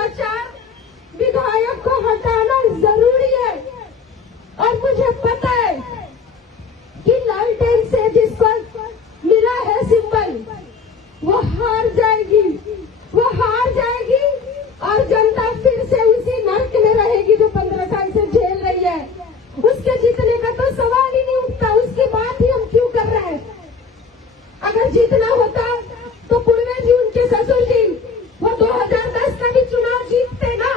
भ्रष्टाचार विधायक को हटाना जरूरी है। और मुझे पता है कि लालटेन से जिसको मिला है सिंबल वो हार जाएगी, वो हार जाएगी और जनता फिर से उसी नर्क में रहेगी जो 15 साल से झेल रही है। उसके जीतने का तो सवाल ही नहीं उठता, उसकी बात ही हम क्यों कर रहे हैं। अगर जीतना होता तो पूर्वे जी उनके ससुर जी वो 2010 का भी चुनाव जीतते ना,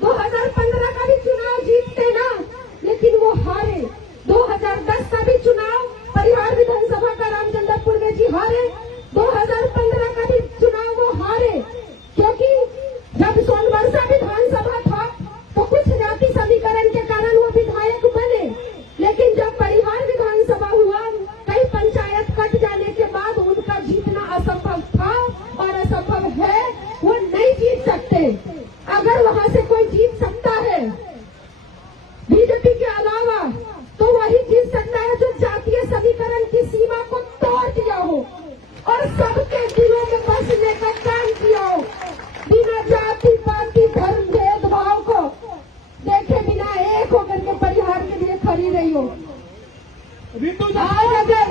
2015 का भी चुनाव जीतते ना, लेकिन वो हारे। 2010 का भी चुनाव परिहार विधानसभा का रामचंद्र पूर्वे जी हारे, 2015 का भी चुनाव वो हारे, क्योंकि जब सोनवर्षा विधानसभा था तो कुछ जाति समीकरण के कारण वो विधायक बने, लेकिन जब परिहार विधानसभा हुआ कई पंचायत कट जाने के बाद उनका जीतना असंभव था और असंभव है, वो नहीं जीत सकते। अगर वहां से कोई जीत सकता है बीजेपी के अलावा तो वही जीत सकता है जो जातीय समीकरण की सीमा को तोड़ दिया हो और सबके दिलों में बसने का काम किया हो, बिना जाति पाति धर्म भेदभाव को देखे बिना एक होकर के परिहार के लिए खड़ी रही हो। रितु आज अगर